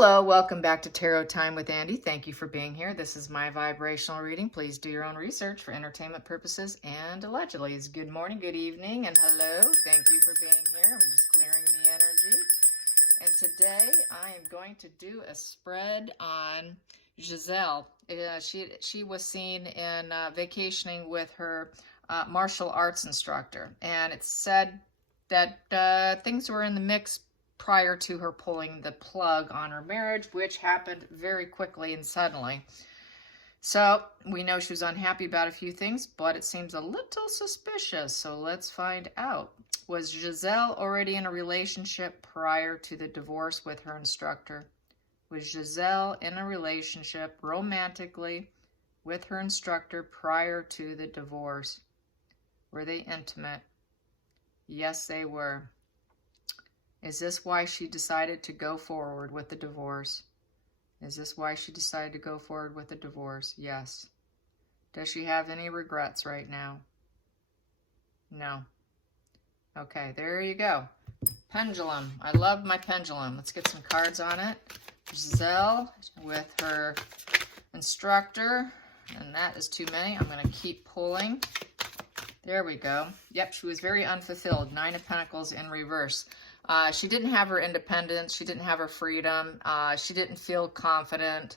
Hello, welcome back to Tarot Time with Andy. Thank you for being here. This is my vibrational reading. Please do your own research for entertainment purposes and allegedly. It's good morning, good evening, and hello. Thank you for being here. I'm just clearing the energy. And today I am going to do a spread on Gisele. She was seen in vacationing with her martial arts instructor, and it's said that things were in the mix prior to her pulling the plug on her marriage, which happened very quickly and suddenly. So we know she was unhappy about a few things, but it seems a little suspicious. So let's find out. Was Gisele already in a relationship prior to the divorce with her instructor? Was Gisele in a relationship romantically with her instructor prior to the divorce? Were they intimate? Yes, they were. Is this why she decided to go forward with the divorce? Is this why she decided to go forward with the divorce? Yes. Does she have any regrets right now? No. Okay, there you go. Pendulum. I love my pendulum. Let's get some cards on it. Gisele with her instructor. And that is too many. I'm going to keep pulling. There we go. Yep, she was very unfulfilled. Nine of Pentacles in reverse. She didn't have her independence. She didn't have her freedom. She didn't feel confident,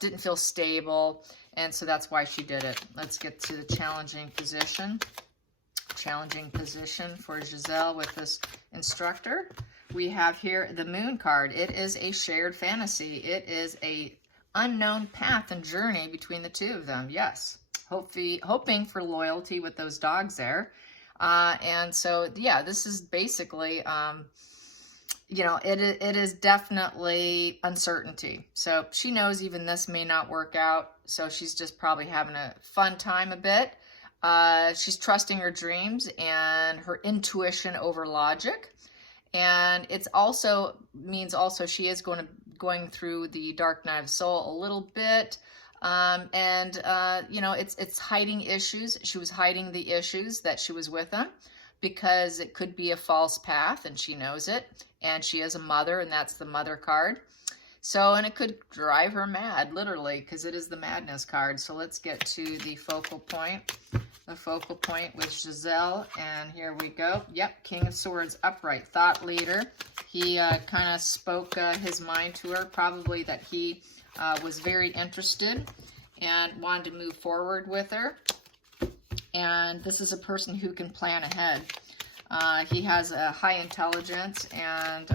didn't feel stable. And so that's why she did it. Let's get to the challenging position. Challenging position for Gisele with this instructor. We have here the Moon card. It is a shared fantasy. It is a unknown path and journey between the two of them. Yes. Hoping for loyalty with those dogs there. And so, yeah, this is basically, you know, it is definitely uncertainty. So she knows even this may not work out. So she's just probably having a fun time a bit. She's trusting her dreams and her intuition over logic. And it's also means also she is going through the dark night of soul a little bit. You know, it's hiding issues. She was hiding the issues that she was with them because it could be a false path and she knows it. And she is a mother and that's the mother card. So, and it could drive her mad, literally, because it is the madness card. So let's get to the focal point. The focal point with Gisele. And here we go. Yep, King of Swords, upright, thought leader. He kind of spoke his mind to her, probably that he was very interested and wanted to move forward with her. And this is a person who can plan ahead. He has a high intelligence and,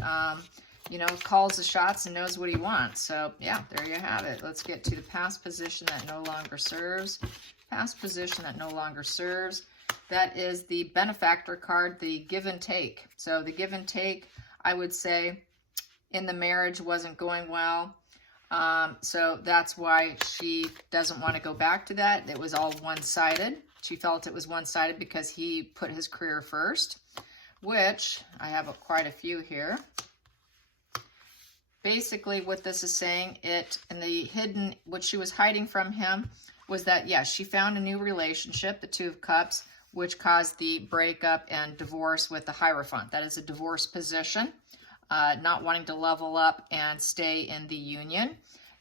you know, calls the shots and knows what he wants. So, yeah, there you have it. Let's get to the past position that no longer serves. Past position that no longer serves. That is the benefactor card, the give and take. So the give and take, I would say, in the marriage wasn't going well. So that's why she doesn't want to go back to that. It was all one-sided. She felt it was one-sided because he put his career first, which I have quite a few here. Basically what this is saying, what she was hiding from him was that, yes, she found a new relationship, the Two of Cups, which caused the breakup and divorce with the Hierophant. That is a divorce position. Not wanting to level up and stay in the union.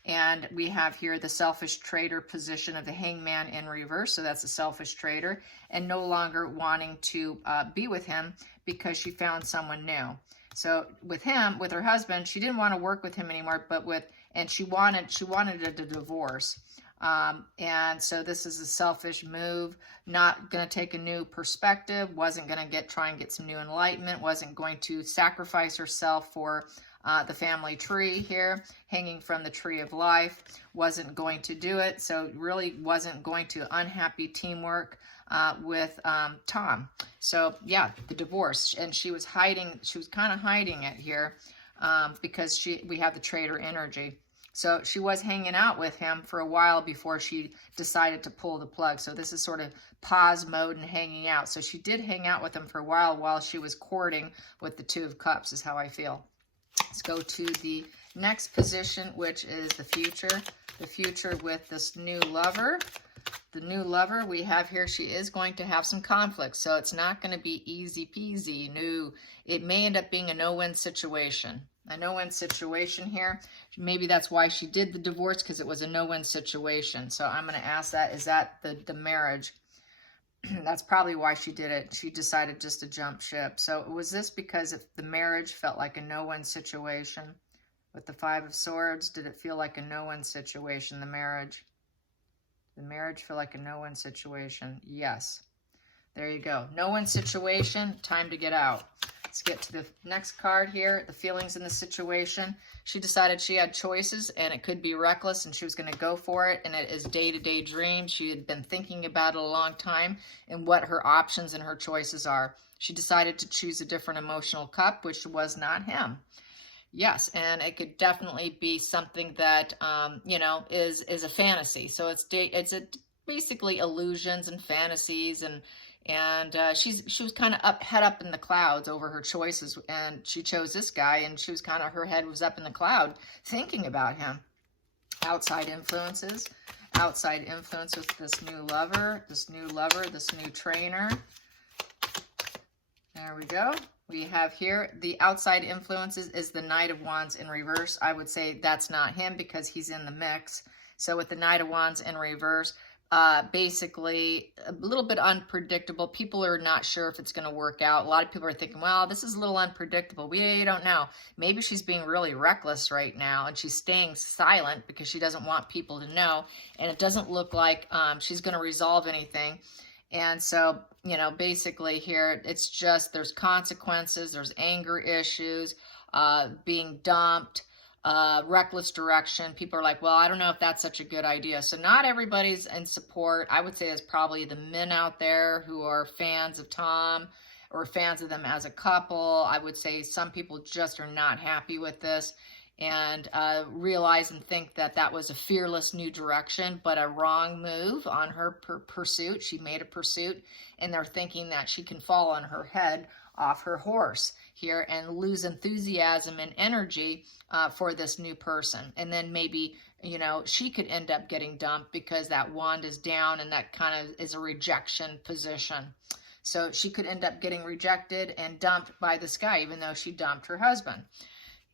And we have here the selfish traitor position of the Hangman in reverse. So that's a selfish traitor. And no longer wanting to be with him because she found someone new. So with him, with her husband, she didn't want to work with him anymore, and she wanted a divorce. And so this is a selfish move, not going to take a new perspective, wasn't going to try and get some new enlightenment, wasn't going to sacrifice herself for the family tree here, hanging from the tree of life, wasn't going to do it. So really wasn't going to unhappy teamwork with Tom. So yeah, the divorce, and she was kind of hiding it here because we have the traitor energy. So she was hanging out with him for a while before she decided to pull the plug. So this is sort of pause mode and hanging out. So she did hang out with him for a while she was courting with the Two of Cups, is how I feel. Let's go to the next position, which is the future. The future with this new lover. The new lover we have here, she is going to have some conflict. So it's not going to be easy peasy. No, it may end up being a no-win situation. A no-win situation here. Maybe that's why she did the divorce, because it was a no-win situation. So I'm going to ask that, is that the marriage? That's probably why she did it. She decided just to jump ship. So was this because if the marriage felt like a no-win situation? With the Five of Swords, did it feel like a no-win situation, the marriage? The marriage feel like a no-win situation? Yes. There you go. No-win situation, time to get out. Let's get to the next card here, the feelings in the situation. She decided she had choices, and it could be reckless, and she was going to go for it, and it is day-to-day dream. She had been thinking about it a long time and what her options and her choices are. She decided to choose a different emotional cup, which was not him. Yes, and it could definitely be something that, you know, is a fantasy. So it's basically illusions and fantasies, and she was kind of head up in the clouds over her choices, and she chose this guy, and she was kind of, her head was up in the cloud thinking about him. Outside influences with this new lover, this new trainer. There we go. We have here the outside influences is the Knight of Wands in reverse. I would say that's not him because he's in the mix. So with the Knight of Wands in reverse, basically a little bit unpredictable. People are not sure if it's going to work out. A lot of people are thinking, well, this is a little unpredictable. We don't know. Maybe she's being really reckless right now, and she's staying silent because she doesn't want people to know. And it doesn't look like she's going to resolve anything. And so, you know, basically here, it's just, there's consequences, there's anger issues, being dumped, reckless direction. People are like, well, I don't know if that's such a good idea. So not everybody's in support. I would say it's probably the men out there who are fans of Tom or fans of them as a couple. I would say some people just are not happy with this, and realize and think that that was a fearless new direction, but a wrong move on her pursuit. She made a pursuit, and they're thinking that she can fall on her head off her horse here and lose enthusiasm and energy for this new person. And then maybe, you know, she could end up getting dumped because that wand is down, and that kind of is a rejection position. So she could end up getting rejected and dumped by this guy, even though she dumped her husband.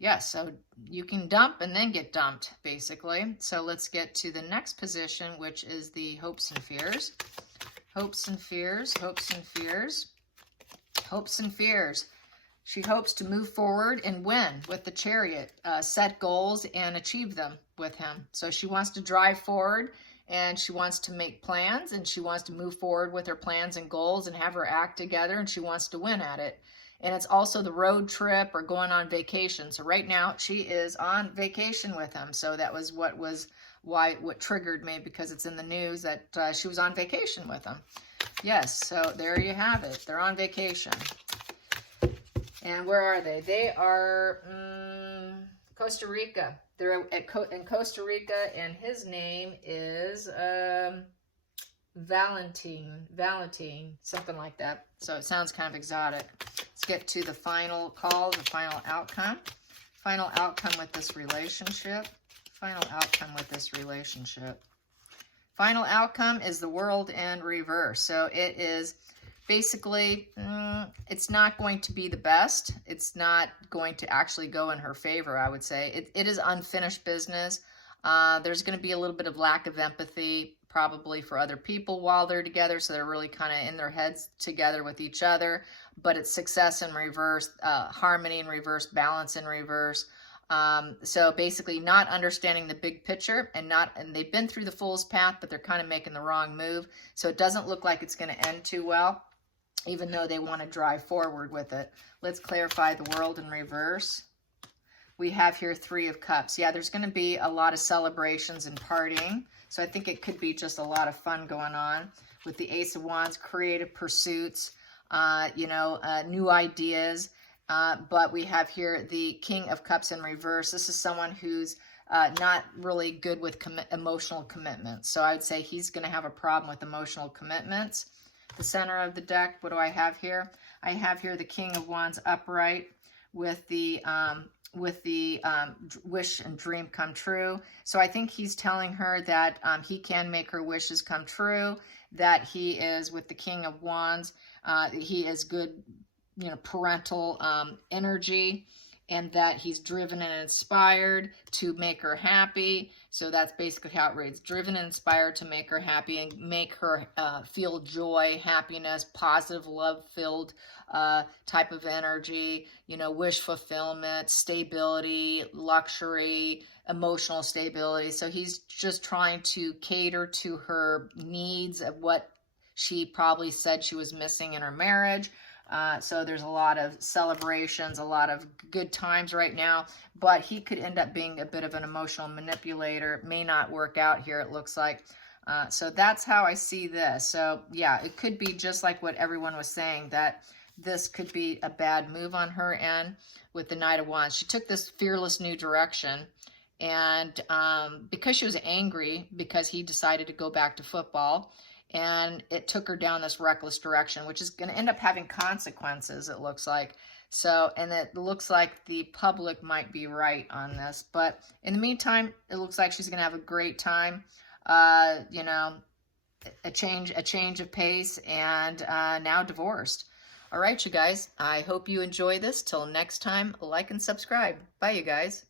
Yes, so you can dump and then get dumped, basically. So let's get to the next position, which is the hopes and fears. Hopes and fears, hopes and fears, hopes and fears. She hopes to move forward and win with the Chariot, set goals and achieve them with him. So she wants to drive forward, and she wants to make plans, and she wants to move forward with her plans and goals and have her act together, and she wants to win at it. And it's also the road trip or going on vacation. So right now she is on vacation with him. So that was what triggered me, because it's in the news that she was on vacation with him. Yes, so there you have it. They're on vacation. And where are they? They are Costa Rica. They're in Costa Rica, and his name is Valentine, something like that. So it sounds kind of exotic. Let's get to the final call, the final outcome. Final outcome with this relationship. Final outcome with this relationship. Final outcome is the World in reverse. So it is basically, it's not going to be the best. It's not going to actually go in her favor, I would say. It is unfinished business. There's going to be a little bit of lack of empathy, probably for other people while they're together, so they're really kind of in their heads together with each other. But it's success in reverse, harmony in reverse, balance in reverse. So basically not understanding the big picture, and they've been through the Fool's Path, but they're kind of making the wrong move. So it doesn't look like it's going to end too well, even though they want to drive forward with it. Let's clarify the World in reverse. We have here Three of Cups. Yeah, there's going to be a lot of celebrations and partying. So I think it could be just a lot of fun going on with the Ace of Wands, creative pursuits, new ideas. But we have here the King of Cups in reverse. This is someone who's not really good with emotional commitments. So I would say he's going to have a problem with emotional commitments. The center of the deck, what do I have here? I have here the King of Wands upright with the wish and dream come true. So I think he's telling her that he can make her wishes come true, that he is with the King of Wands. He is good, parental energy, and that he's driven and inspired to make her happy. So that's basically how it reads: driven and inspired to make her happy and make her feel joy, happiness, positive, love-filled type of energy, wish fulfillment, stability, luxury, emotional stability. So he's just trying to cater to her needs of what she probably said she was missing in her marriage. So there's a lot of celebrations, a lot of good times right now, but he could end up being a bit of an emotional manipulator. It may not work out here, it looks like. So that's how I see this. So yeah, it could be just like what everyone was saying, that this could be a bad move on her end with the Knight of Wands. She took this fearless new direction, and because she was angry because he decided to go back to football, and it took her down this reckless direction, which is going to end up having consequences, it looks like. So, and it looks like the public might be right on this, but in the meantime, it looks like she's going to have a great time. A change of pace, and now divorced. All right, you guys, I hope you enjoy this. Till next time, like and subscribe. Bye, you guys.